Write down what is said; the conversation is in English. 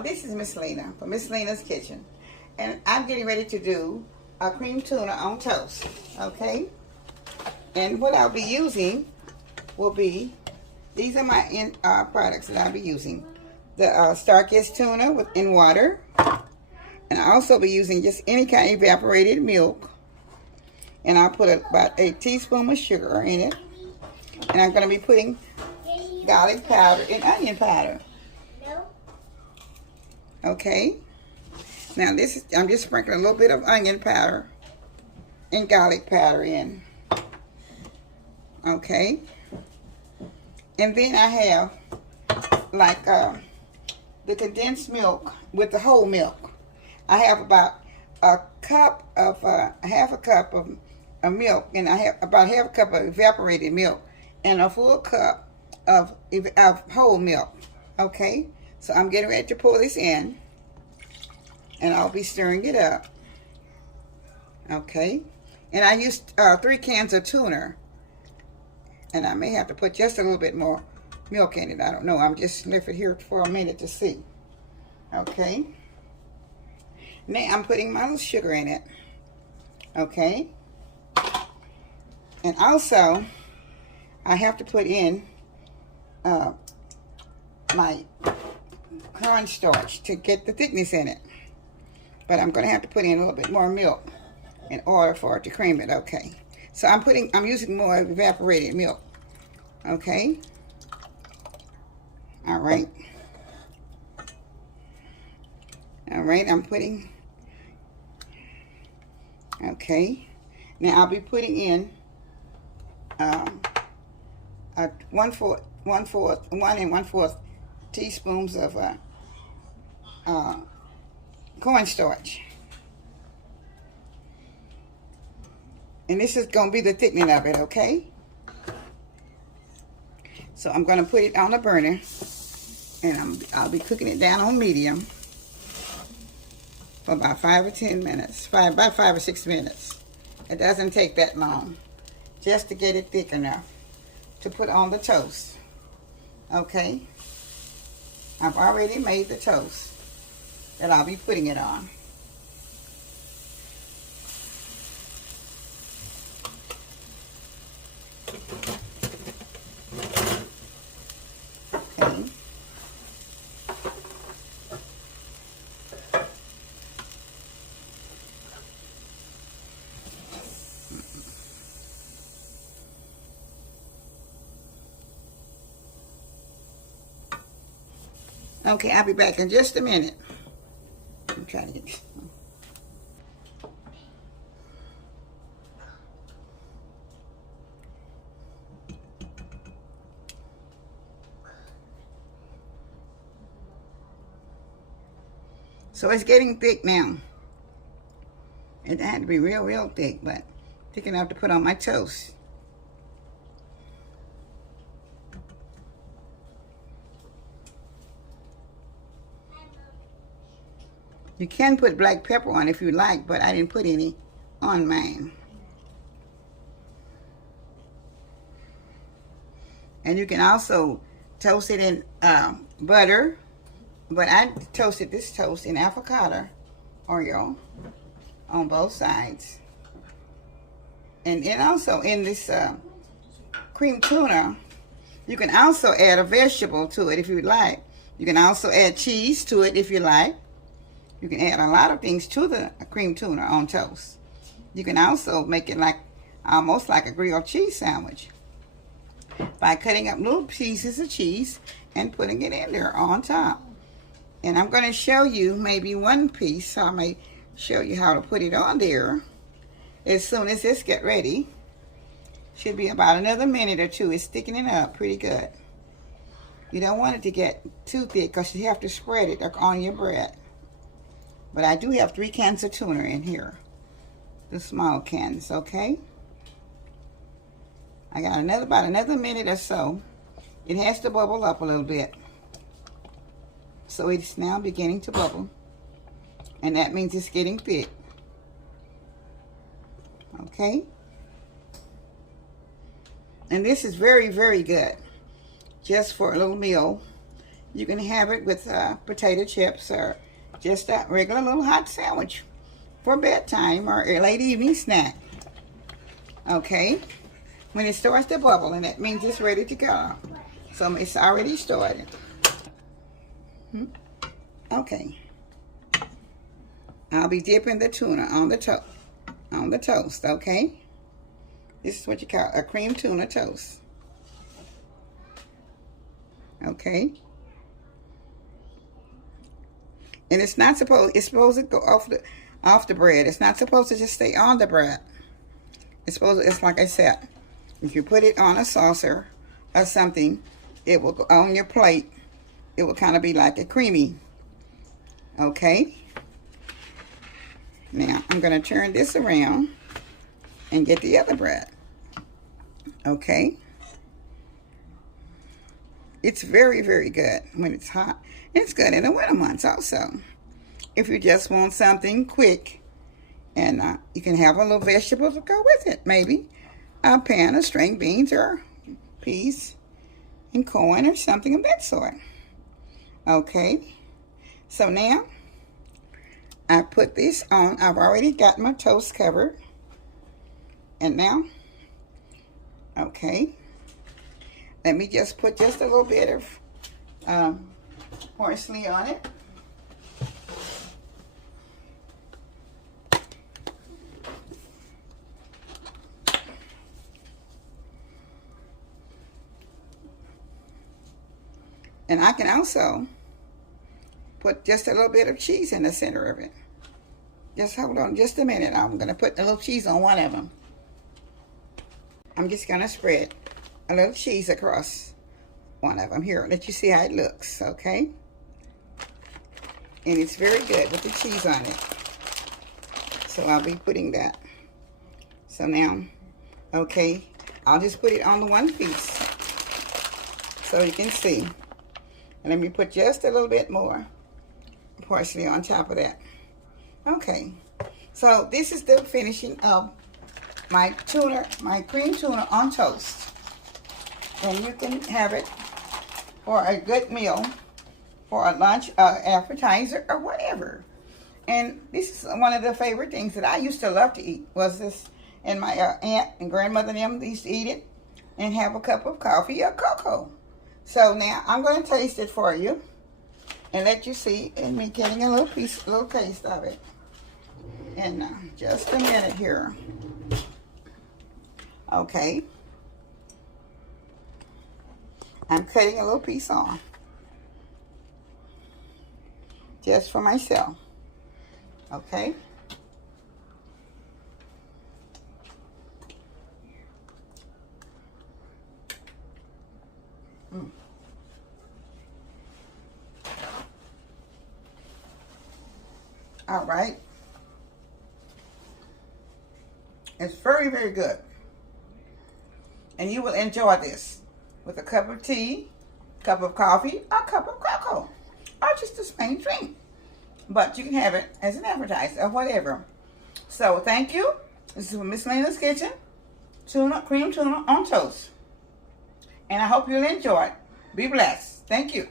Hello, this is Miss Lena from Miss Lena's Kitchen, and I'm getting ready to do a cream tuna on toast, okay? And what I'll be using will be, these are my products that I'll be using. The Starkx Tuna in water, and I'll also be using just any kind of evaporated milk, and I'll put about a teaspoon of sugar in it, and I'm going to be putting garlic powder and onion powder. Okay, now this is, I'm just sprinkling a little bit of onion powder and garlic powder in. Okay, and then I have like the condensed milk with the whole milk. I have about a cup of half a cup of milk, and I have about half a cup of evaporated milk and a full cup of whole milk. Okay, so I'm getting ready to pour this in, and I'll be stirring it up. Okay, and I used 3 cans of tuna, and I may have to put just a little bit more milk in it. I don't know. I'm just leave it here for a minute to see. Okay, now I'm putting my little sugar in it. Okay, and also I have to put in my cornstarch to get the thickness in it, but I'm going to have to put in a little bit more milk in order for it to cream it. Okay, so I'm using more evaporated milk. Okay, all right, I'm putting, okay, now I'll be putting in 1 1/4 teaspoons of cornstarch, and this is going to be the thickening of it. Okay, so I'm going to put it on the burner, and I'll be cooking it down on medium for about 5 or 10 minutes, about 5 or 6 minutes. It doesn't take that long, just to get it thick enough to put on the toast. Okay, I've already made the toast that I'll be putting it on. Okay. Okay, I'll be back in just a minute. I'm trying to get this. So it's getting thick now. It had to be real thick, but thick enough to put on my toast. You can put black pepper on if you like, but I didn't put any on mine. And you can also toast it in butter, but I toasted this toast in avocado oil on both sides. And then also in this cream tuna, you can also add a vegetable to it if you like. You can also add cheese to it if you like. You can add a lot of things to the cream tuna on toast. You can also make it like almost like a grilled cheese sandwich by cutting up little pieces of cheese and putting it in there on top. And I'm going to show you maybe one piece, so I may show you how to put it on there as soon as this get ready. Should be about another minute or two. It's thickening up pretty good. You don't want it to get too thick because you have to spread it on your bread. But I do have 3 cans of tuna in here, the small cans. Okay, I got about another minute or so. It has to bubble up a little bit, so it's now beginning to bubble, and that means it's getting thick. Okay, and this is very good just for a little meal You can have it with potato chips or just a regular little hot sandwich for bedtime or a late evening snack. Okay? When it starts to bubble, and that means it's ready to go. So it's already started. Okay. I'll be dipping the tuna on the toast, okay? This is what you call a cream tuna toast. Okay? And it's supposed to go off the bread. It's not supposed to just stay on the bread. It's like I said, if you put it on a saucer or something, it will go on your plate. It will kind of be like a creamy. Okay? Now, I'm going to turn this around and get the other bread. Okay? It's very, very good when it's hot. It's good in the winter months also. If you just want something quick, and you can have a little vegetable to go with it. Maybe a pan of string beans or peas and corn or something of that sort. Okay? So now, I put this on. I've already got my toast covered. And now, okay, let me just put just a little bit of parsley on it. And I can also put just a little bit of cheese in the center of it. Just hold on just a minute. I'm going to put a little cheese on one of them. I'm just going to spread a little cheese across one of them. Here, let you see how it looks, okay? And it's very good with the cheese on it. So I'll be putting that. So now, okay, I'll just put it on the one piece so you can see. And let me put just a little bit more parsley on top of that. Okay, so this is the finishing of my cream tuna on toast. And you can have it for a good meal, for a lunch, appetizer, or whatever. And this is one of the favorite things that I used to love to eat, was this. And my aunt and grandmother and them used to eat it and have a cup of coffee or cocoa. So now I'm going to taste it for you and let you see, and me getting a little taste of it. And just a minute here. Okay. I'm cutting a little piece off. Just for myself. Okay. All right. It's very, very good. And you will enjoy this with a cup of tea, cup of coffee, or a cup of cocoa, or just a plain drink. But you can have it as an appetizer or whatever. So thank you. This is Miss Lena's Kitchen. Cream tuna on toast. And I hope you'll enjoy it. Be blessed. Thank you.